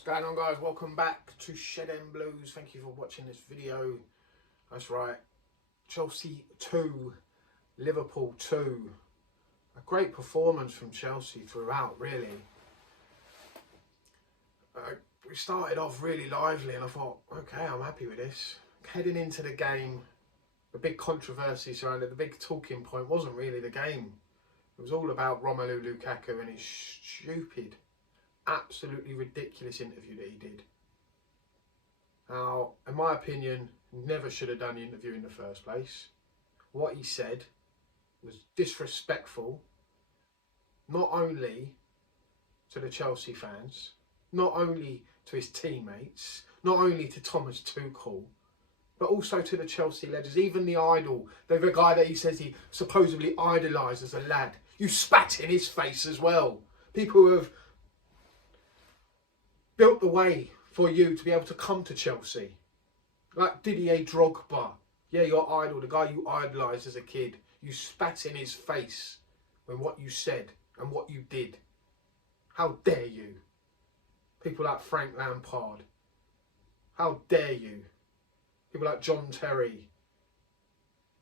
What's going on, guys? Welcome back to Shed End Blues. Thank you for watching this video. That's right, Chelsea 2, Liverpool 2. A great performance from Chelsea throughout, really. We started off really lively and I thought, okay, I'm happy with this. Heading into the game, the big controversy surrounding the big talking point wasn't really the game. It was all about Romelu Lukaku and his stupid, absolutely ridiculous interview that he did. Now, in my opinion, he never should have done the interview in the first place. What he said was disrespectful, not only to the Chelsea fans, not only to his teammates, not only to Thomas Tuchel, but also to the Chelsea legends, even the idol, the guy that he says he supposedly idolised as a lad. You spat in his face as well. People who have built the way for you to be able to come to Chelsea. Like Didier Drogba. Yeah, your idol, the guy you idolised as a kid. You spat in his face with what you said and what you did. How dare you? People like Frank Lampard. How dare you? People like John Terry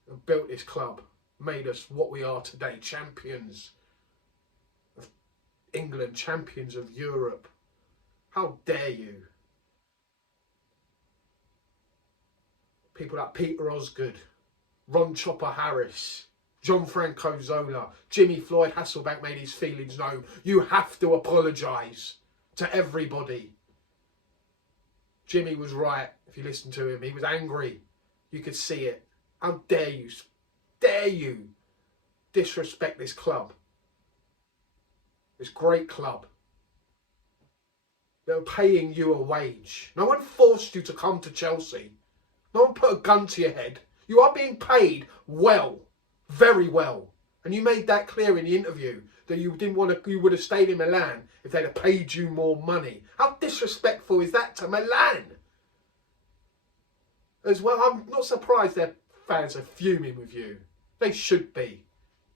have built this club, made us what we are today, champions of England, champions of Europe. How dare you? People like Peter Osgood, Ron Chopper Harris, John Franco Zola, Jimmy Floyd Hasselbank made his feelings known. You have to apologise to everybody. Jimmy was right. If you listen to him, he was angry. You could see it. How dare you disrespect this club, this great club. They were paying you a wage. No one forced you to come to Chelsea. No one put a gun to your head. You are being paid well, very well. And you made that clear in the interview that you didn't want to. You would have stayed in Milan if they'd have paid you more money. How disrespectful is that to Milan? As well, I'm not surprised their fans are fuming with you. They should be.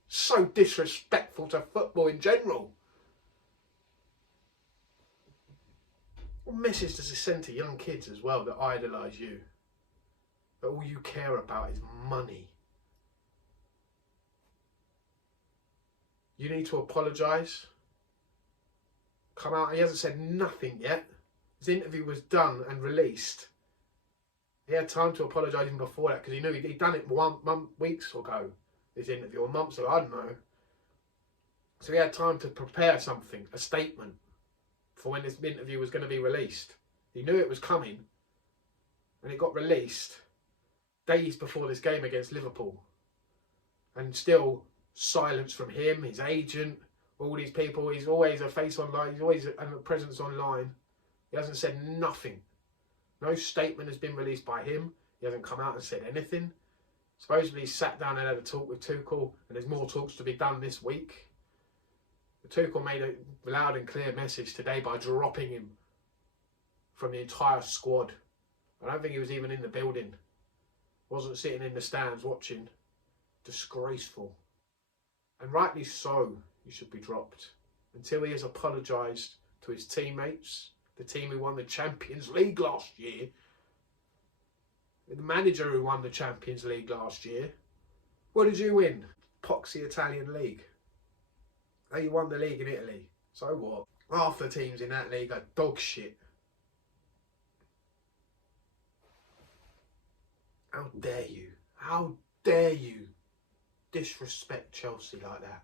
So disrespectful to football in general. What message does it send to young kids as well that idolise you? That all you care about is money. You need to apologise. Come out. He hasn't said nothing yet. His interview was done and released. He had time to apologise even before that because he knew he'd done it weeks ago, this interview, or months ago, I don't know. So he had time to prepare something, a statement, for when this interview was going to be released. He knew it was coming, and it got released days before this game against Liverpool. And still silence from him, his agent, all these people. He's always a face online, he's always a presence online. He hasn't said nothing. No statement has been released by him. He hasn't come out and said anything. Supposedly he sat down and had a talk with Tuchel, and there's more talks to be done this week. Tuchel made a loud and clear message today by dropping him from the entire squad. I don't think he was even in the building. Wasn't sitting in the stands watching. Disgraceful. And rightly so, he should be dropped. Until he has apologised to his teammates, the team who won the Champions League last year, the manager who won the Champions League last year. What did you win? Poxy Italian League. Oh, you won the league in Italy. So what? Half the teams in that league are dog shit. How dare you? How dare you disrespect Chelsea like that?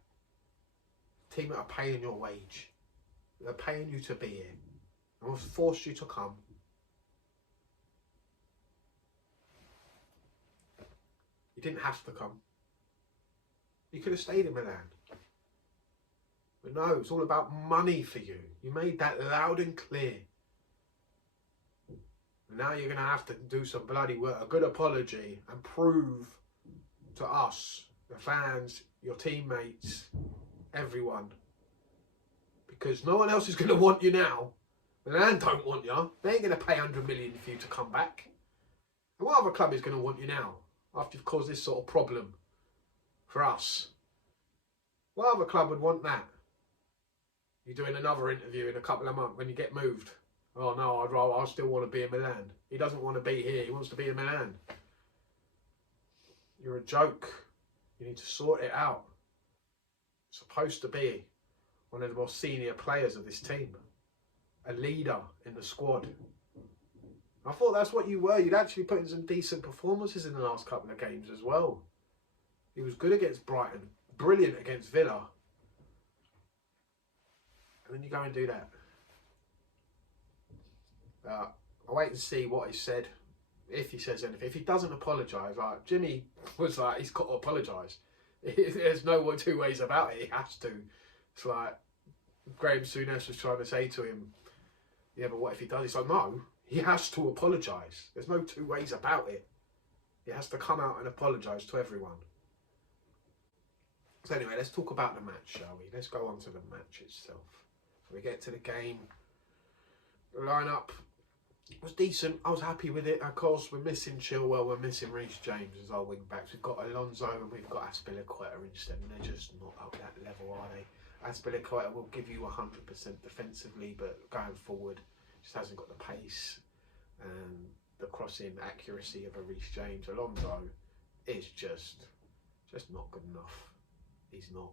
Team that are paying your wage. They're paying you to be here. And have forced you to come. You didn't have to come. You could have stayed in Milan. But no, it's all about money for you. You made that loud and clear. And now you're going to have to do some bloody work, a good apology, and prove to us, the fans, your teammates, everyone. Because no one else is going to want you now. Milan don't want you. They ain't going to pay 100 million for you to come back. And what other club is going to want you now? After you've caused this sort of problem for us. What other club would want that? You're doing another interview in a couple of months when you get moved Oh no, I still want to be in Milan. He doesn't want to be here. He wants to be in Milan. You're a joke. You need to sort it out. You're supposed to be one of the more senior players of this team, a leader in the squad. I thought that's what you were. You'd actually put in some decent performances in the last couple of games as well. He was good against Brighton, brilliant against Villa. And then you go and do that. I'll wait and see what he said, if he says anything. If he doesn't apologise, like Jimmy was like, he's got to apologise. There's no two ways about it. He has to. It's like Graham Souness was trying to say to him, yeah, but what if he does? He's like, no, he has to apologise. There's no two ways about it. He has to come out and apologise to everyone. So anyway, let's talk about the match, shall we? Let's go on to the match itself. So we get to the game. The lineup was decent. I was happy with it. Of course, we're missing Chilwell, we're missing Reece James as our wing backs. We've got Alonso and we've got Azpilicueta instead, and they're just not up that level, are they? Azpilicueta will give you 100% defensively, but going forward, just hasn't got the pace and the crossing accuracy of a Reece James. Alonso is just not good enough. He's not.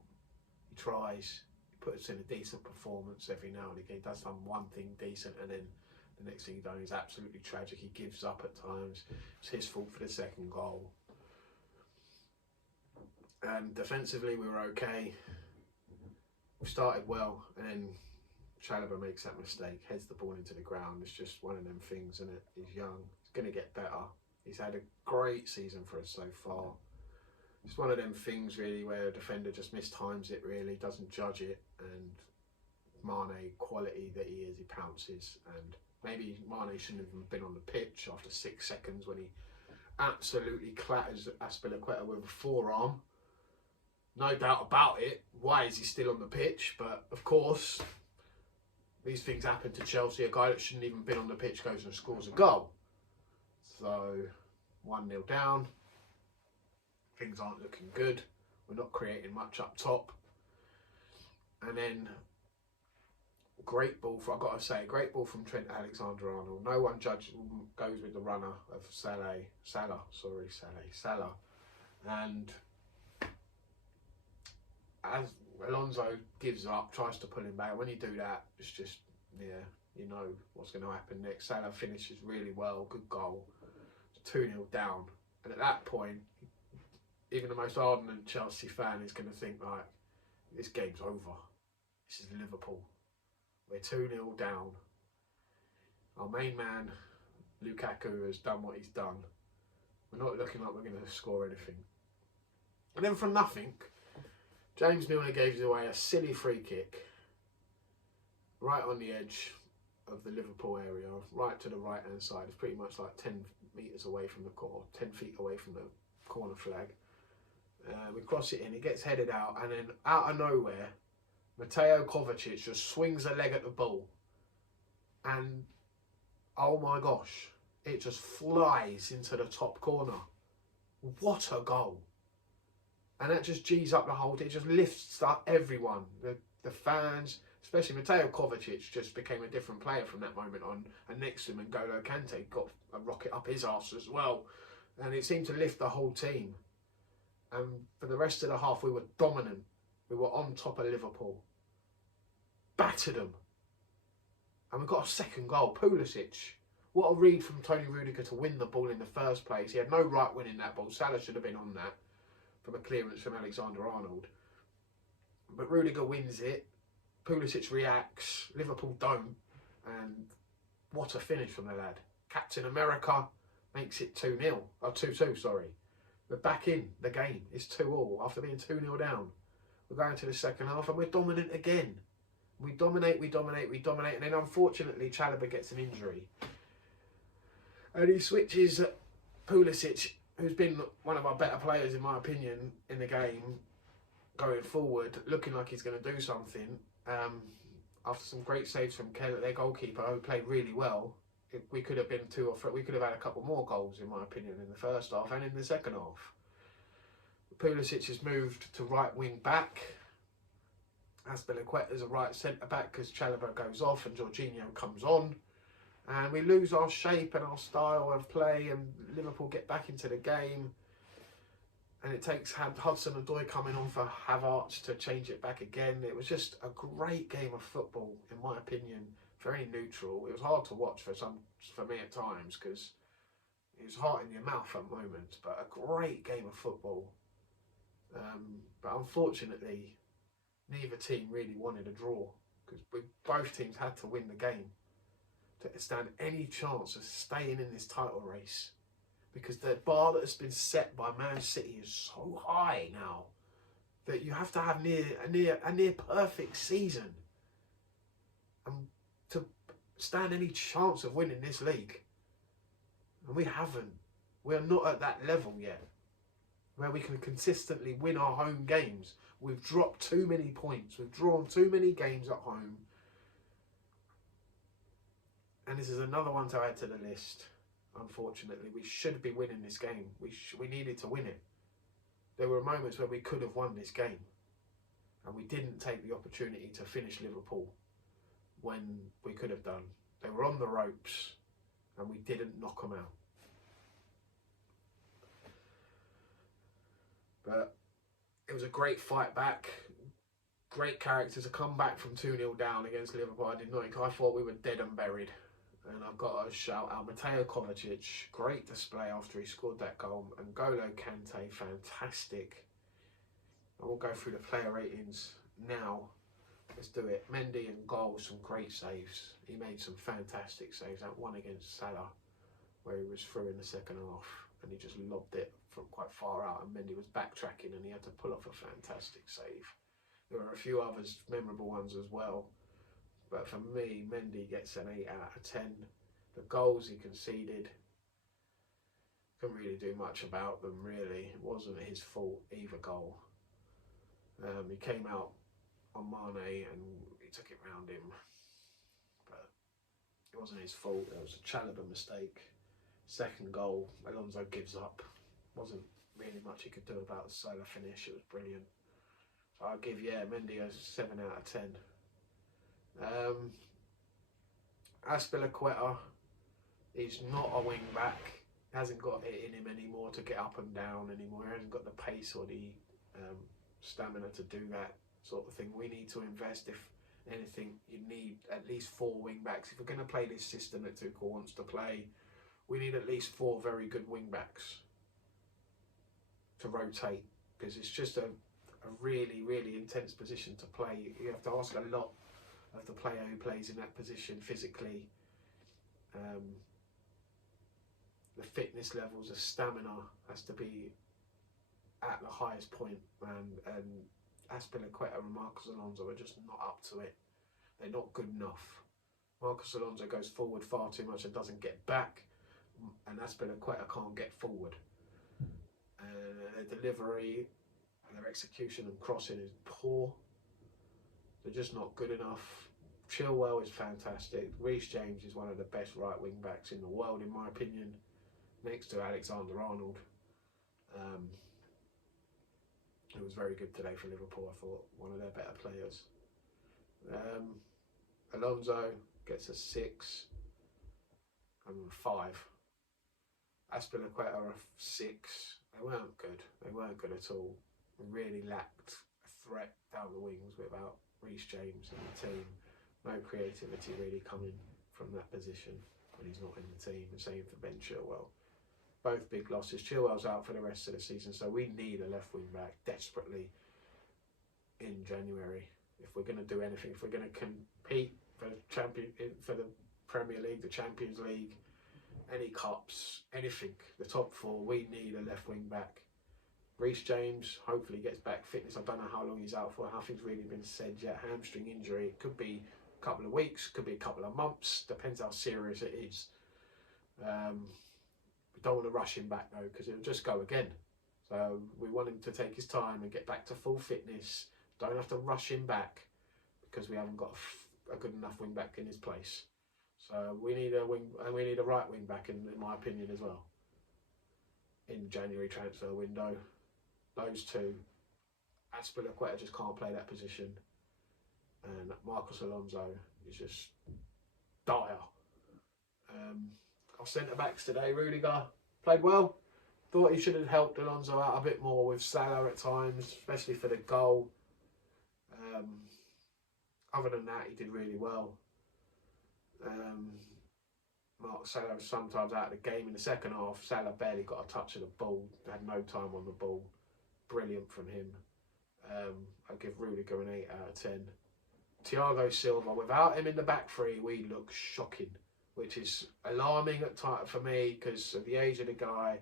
He tries. He puts in a decent performance every now and again. He does one thing decent, and then the next thing he does is absolutely tragic. He gives up at times. It's his fault for the second goal. And defensively, we were okay. We started well, and then Chalobah makes that mistake, heads the ball into the ground. It's just one of them things, isn't it? He's young. He's going to get better. He's had a great season for us so far. It's one of them things, really, where a defender just mistimes it, really, doesn't judge it, and Mane, quality that he is, he pounces, and maybe Mane shouldn't have even been on the pitch after 6 seconds when he absolutely clatters Azpilicueta with a forearm. No doubt about it. Why is he still on the pitch? But, of course, these things happen to Chelsea. A guy that shouldn't even been on the pitch goes and scores a goal. So, 1-0 down. Things aren't looking good. We're not creating much up top. And then, great ball from Trent Alexander-Arnold. No one goes with the runner of Salah. And as Alonso gives up, tries to pull him back. When you do that, it's just, yeah, you know what's going to happen next. Salah finishes really well, good goal. It's 2-0 down. And at that point, even the most ardent Chelsea fan is going to think, like, this game's over. This is Liverpool. We're 2-0 down. Our main man, Lukaku, has done what he's done. We're not looking like we're going to score anything. And then from nothing, James Milner gave away a silly free kick right on the edge of the Liverpool area, right to the right-hand side. It's pretty much like 10 metres away from the corner, 10 feet away from the corner flag. We cross it in, it gets headed out, and then out of nowhere, Mateo Kovacic just swings a leg at the ball, and oh my gosh, it just flies into the top corner. What a goal! And that just G's up the whole thing. It just lifts up everyone, the fans, especially Mateo Kovacic just became a different player from that moment on. And next to him, N'Golo Kante got a rocket up his arse as well, and it seemed to lift the whole team. And for the rest of the half, we were dominant. We were on top of Liverpool. Battered them. And we got a second goal. Pulisic. What a read from Tony Rudiger to win the ball in the first place. He had no right winning that ball. Salah should have been on that from a clearance from Alexander-Arnold. But Rudiger wins it. Pulisic reacts. Liverpool don't. And what a finish from the lad. Captain America makes it 2-0. Oh, 2-2, sorry. We're back in the game. It's 2-2 after being 2-0 down. We're going to the second half and we're dominant again. We dominate. And then unfortunately, Chalobah gets an injury. And he switches Pulisic, who's been one of our better players, in my opinion, in the game, going forward, looking like he's going to do something. After some great saves from Keller, their goalkeeper, who played really well. We could have been 2 or 3. We could have had a couple more goals, in my opinion, in the first half and in the second half. Pulisic has moved to right wing back. Azpilicueta is a right centre back because Chalobah goes off and Jorginho comes on. and we lose our shape and our style of play, and Liverpool get back into the game, and it takes Hudson-Odoi coming on for Havertz to change it back again. It was just a great game of football, in my opinion. Very neutral. It was hard to watch for me at times, because it was hot in your mouth at moments, but a great game of football. But unfortunately, neither team really wanted a draw, because both teams had to win the game to stand any chance of staying in this title race, because the bar that has been set by Man City is so high now that you have to have a near perfect season to stand any chance of winning this league. And we haven't. We're not at that level yet where we can consistently win our home games. We've dropped too many points. We've drawn too many games at home. And this is another one to add to the list. Unfortunately, we should be winning this game. We needed to win it. There were moments where we could have won this game, and we didn't take the opportunity to finish Liverpool when we could have done. They were on the ropes, and we didn't knock them out. But it was a great fight back. Great character to come back from 2-0 down against Liverpool. I thought we were dead and buried. And I've got to shout out Mateo Kovacic. Great display after he scored that goal. And N'Golo Kante, fantastic. I will go through the player ratings now. Let's do it. Mendy and goal, some great saves. He made some fantastic saves. That one against Salah, where he was through in the second half, and he just lobbed it from quite far out, and Mendy was backtracking, and he had to pull off a fantastic save. There were a few others, memorable ones as well. But for me, Mendy gets an 8 out of 10. The goals he conceded, couldn't really do much about them, really. It wasn't his fault, either goal. He came out on Mane and he took it round him. But it wasn't his fault. It was a Chalobah mistake. Second goal, Alonso gives up. Wasn't really much he could do about the Salah finish. It was brilliant. So I'll give, Mendy a 7 out of 10. Azpilicueta is not a wing back. He hasn't got it in him anymore to get up and down anymore. He hasn't got the pace or the stamina to do that sort of thing. We need to invest. If anything, you need at least 4 wing backs. If we're going to play this system that Tuchel wants to play, we need at least 4 very good wing backs to rotate, because it's just a really, really intense position to play. You have to ask a lot of the player who plays in that position physically. The fitness levels, the stamina has to be at the highest point, and Azpilicueta and Marcos Alonso are just not up to it. They're not good enough. Marcos Alonso goes forward far too much and doesn't get back, and Azpilicueta can't get forward. Their delivery, their execution and crossing is poor. They're just not good enough. Chilwell is fantastic. Reece James is one of the best right wing backs in the world, in my opinion, next to Alexander-Arnold. It was very good today for Liverpool. I thought one of their better players. Alonso gets a 6 and 5. Azpilicueta a 6. They weren't good. They weren't good at all. Really lacked a threat down the wings without Reece James in the team. No creativity really coming from that position when he's not in the team. The same for Ben Chilwell. Both big losses. Chilwell's out for the rest of the season, so we need a left wing back desperately in January if we're going to do anything. If we're going to compete for the Premier League, the Champions League, any cups, anything, the top 4, we need a left wing back. Reece James hopefully gets back fitness. I don't know how long he's out for. Nothing's really been said yet. Hamstring injury. It could be a couple of weeks, could be a couple of months. Depends how serious it is. We don't want to rush him back though, because it'll just go again. So we want him to take his time and get back to full fitness. Don't have to rush him back because we haven't got a good enough wing back in his place. So we need a right wing back in my opinion as well. In January transfer window, those two. Azpilicueta just can't play that position, and Marcos Alonso is just dire. our centre-backs today. Rudiger played well. Thought he should have helped Alonso out a bit more with Salah at times, especially for the goal. Other than that, he did really well. Mark Salah was sometimes out of the game in the second half. Salah barely got a touch of the ball, had no time on the ball. Brilliant from him. I give Rudiger an 8 out of 10. Thiago Silva, without him in the back three, we look shocking, which is alarming at times for me because of the age of the guy.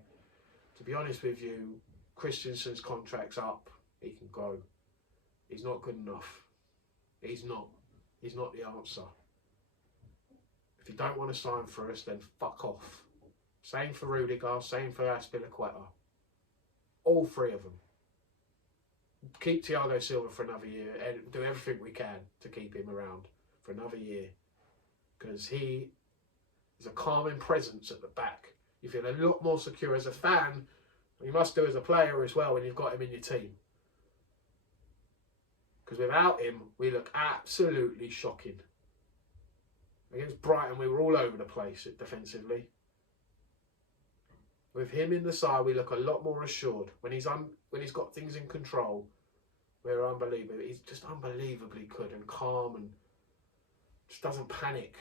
To be honest with you, Christensen's contract's up. He can go. He's not good enough. He's not. He's not the answer. If you don't want to sign for us, then fuck off. Same for Rudiger, same for Azpilicueta. All three of them. Keep Thiago Silva for another year and do everything we can to keep him around for another year. Because he is a calming presence at the back. You feel a lot more secure as a fan. You must do as a player as well when you've got him in your team. Because without him, we look absolutely shocking. Against Brighton, we were all over the place defensively. With him in the side, we look a lot more assured. When he's got things in control, we're unbelievable. He's just unbelievably good and calm and just doesn't panic.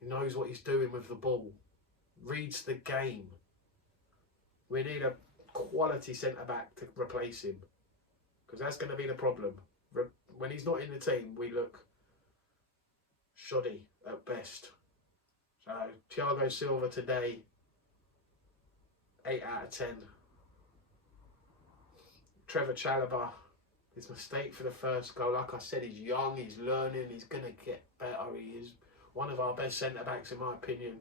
He knows what he's doing with the ball. Reads the game. We need a quality centre-back to replace him. Because that's going to be the problem. When he's not in the team, we look shoddy at best. So, Thiago Silva today, 8 out of 10. Trevor Chalobah, his mistake for the first goal. Like I said, he's young, he's learning, he's going to get better. He is one of our best centre-backs, in my opinion.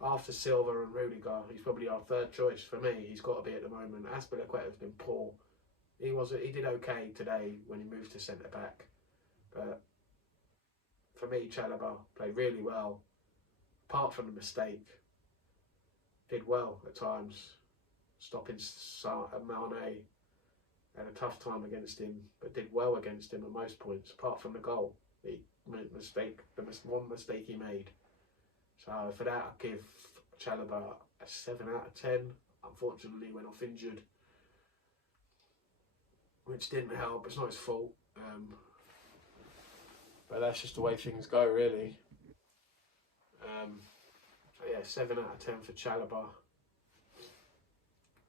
After Silva and Rudiger, he's probably our third choice for me. He's got to be at the moment. Azpilicueta's been poor. He did okay today when he moved to centre-back. But for me, Chalobah played really well. Apart from the mistake, did well at times. Stopping Mane, had a tough time against him, but did well against him at most points, apart from the goal. The one mistake he made. So for that, I give Chalobah a 7 out of 10. Unfortunately, went off injured, which didn't help. It's not his fault. But that's just the way things go, really. So yeah, 7 out of 10 for Chalobah.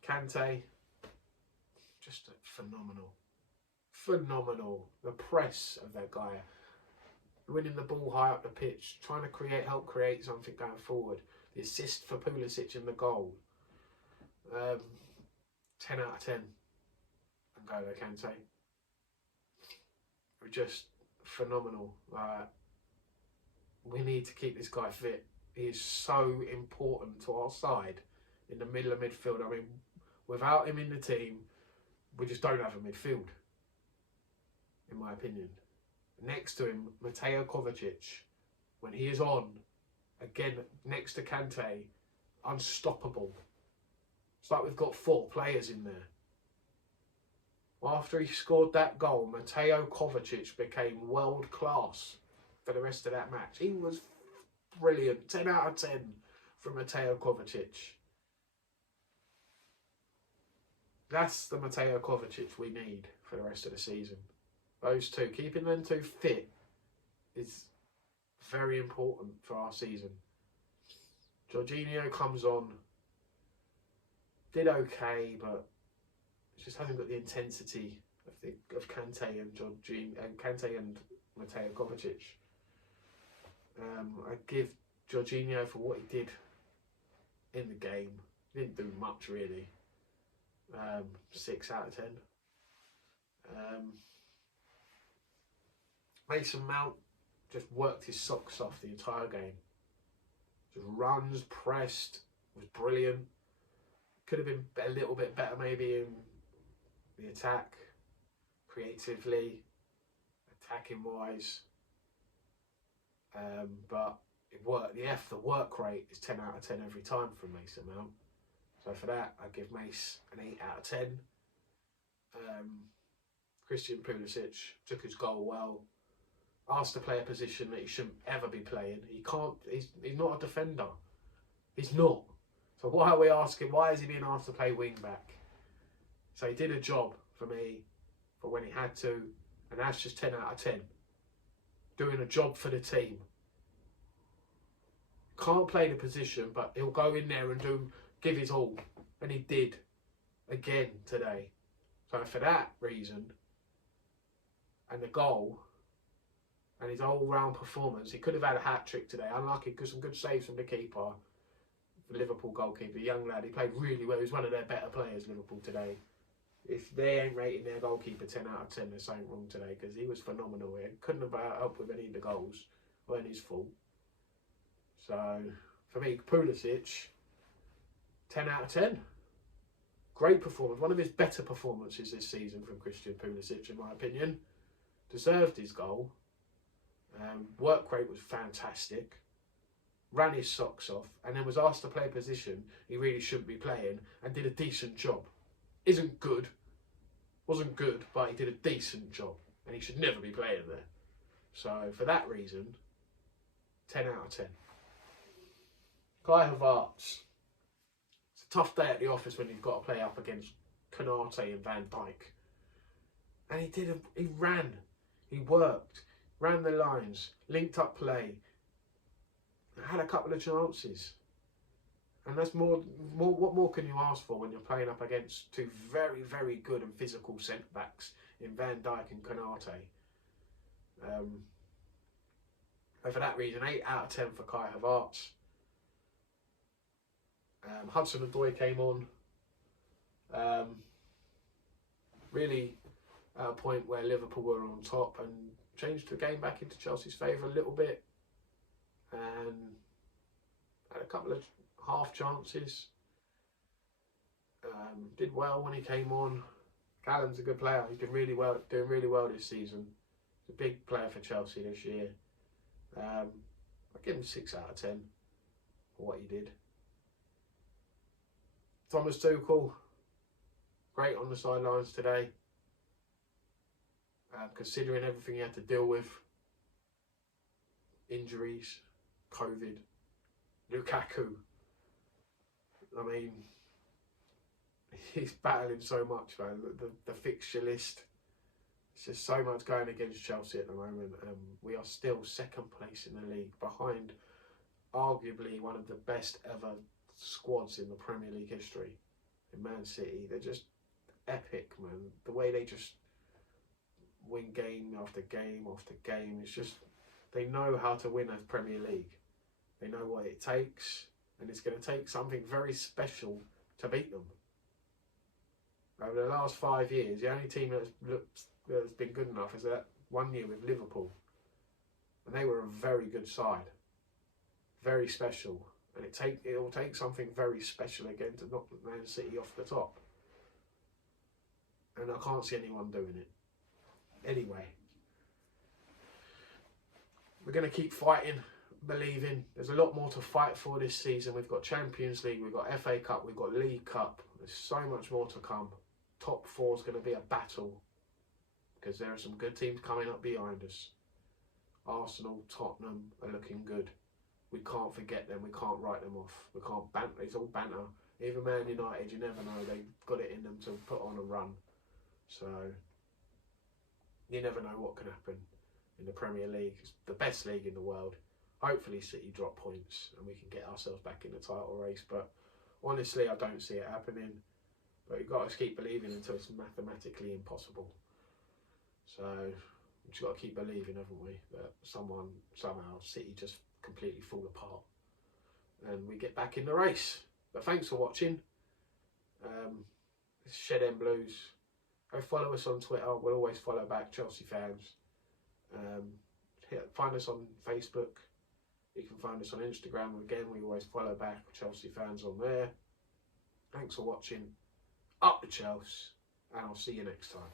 Kante, just phenomenal. Phenomenal. The press of that guy. Winning the ball high up the pitch, trying to help create something going forward. The assist for Pulisic in the goal. 10 out of 10. N'Golo Kante. Just phenomenal. We need to keep this guy fit. He is so important to our side in the middle of midfield. I mean, without him in the team, we just don't have a midfield, in my opinion. Next to him, Mateo Kovacic, when he is on, again, next to Kante, unstoppable. It's like we've got 4 players in there. After he scored that goal, Mateo Kovacic became world class for the rest of that match. He was brilliant. 10 out of 10 from Mateo Kovacic. That's the Mateo Kovacic we need for the rest of the season. Those two, keeping them two fit is very important for our season. Jorginho comes on, did okay, but just hasn't got the intensity of Kante and Kante and Mateo Kovacic. I give Jorginho for what he did in the game. He didn't do much really. 6 out of 10. Mason Mount just worked his socks off the entire game. Just runs, pressed, was brilliant. Could have been a little bit better maybe in the attack, creatively, attacking wise. But it worked. The work rate is 10 out of 10 every time from Mason Mount. So for that, I give Mace an 8 out of 10. Christian Pulisic took his goal well. Asked to play a position that he shouldn't ever be playing. He can't. He's not a defender. He's not. So why are we asking, why is he being asked to play wing back? So he did a job for me for when he had to, and that's just 10 out of 10. Doing a job for the team. Can't play the position, but he'll go in there and give his all. And he did again today. So for that reason, and the goal, and his all-round performance, he could have had a hat-trick today. Unlucky, because some good saves from the keeper. The Liverpool goalkeeper, young lad, he played really well. He was one of their better players, Liverpool, today. If they ain't rating their goalkeeper 10 out of 10, there's something wrong today, because he was phenomenal. He couldn't have helped with any of the goals. Weren't his fault. So, for me, Pulisic, 10 out of 10. Great performance. One of his better performances this season from Christian Pulisic, in my opinion. Deserved his goal. Work rate was fantastic. Ran his socks off, and then was asked to play a position he really shouldn't be playing, and did a decent job. Isn't good, wasn't good, but he did a decent job, and he should never be playing there. So for that reason, 10 out of 10. Kai Havertz. It's a tough day at the office when you've got to play up against Konate and Van Dijk. And he ran, he worked, ran the lines, linked up play, had a couple of chances. And that's more. What more can you ask for when you're playing up against two very, very good and physical centre-backs in Van Dijk and Konate? And for that reason, 8 out of 10 for Kai Havertz. Hudson-Odoi came on. Really at a point where Liverpool were on top and changed the game back into Chelsea's favour a little bit. And had a couple of half chances. Did well when he came on. Callum's a good player. He's been doing really well this season. He's a big player for Chelsea this year. I give him 6 out of 10 for what he did. Thomas Tuchel, great on the sidelines today. Considering everything he had to deal with, injuries, COVID, Lukaku. I mean, he's battling so much, man. The fixture list, it's just so much going against Chelsea at the moment. We are still second place in the league, behind arguably one of the best ever squads in the Premier League history, in Man City. They're just epic, man. The way they just win game after game after game. It's just, they know how to win a Premier League. They know what it takes, and it's going to take something very special to beat them. Over the last 5 years, the only team that's been good enough is that 1 year with Liverpool, and they were a very good side, very special. And it will take something very special again to knock Man City off the top. And I can't see anyone doing it. Anyway, we're going to keep fighting, believing. There's a lot more to fight for this season. We've got Champions League, we've got FA Cup, we've got League Cup. There's so much more to come. Top 4 is going to be a battle, because there are some good teams coming up behind us. Arsenal, Tottenham are looking good. We can't forget them. We can't write them off. We can't banter. It's all banter. Even Man United, you never know. They've got it in them to put on a run. So, you never know what can happen in the Premier League. It's the best league in the world. Hopefully City drop points and we can get ourselves back in the title race. But honestly, I don't see it happening. But you've got to keep believing until it's mathematically impossible. So, we've just got to keep believing, haven't we? That somehow, City just completely fall apart and we get back in the race. But thanks for watching. Shed End Blues. Go follow us on Twitter. We'll always follow back, Chelsea fans. Find us on Facebook. You can find us on Instagram. Again, we always follow back, Chelsea fans on there. Thanks for watching. Up the Chelsea, and I'll see you next time.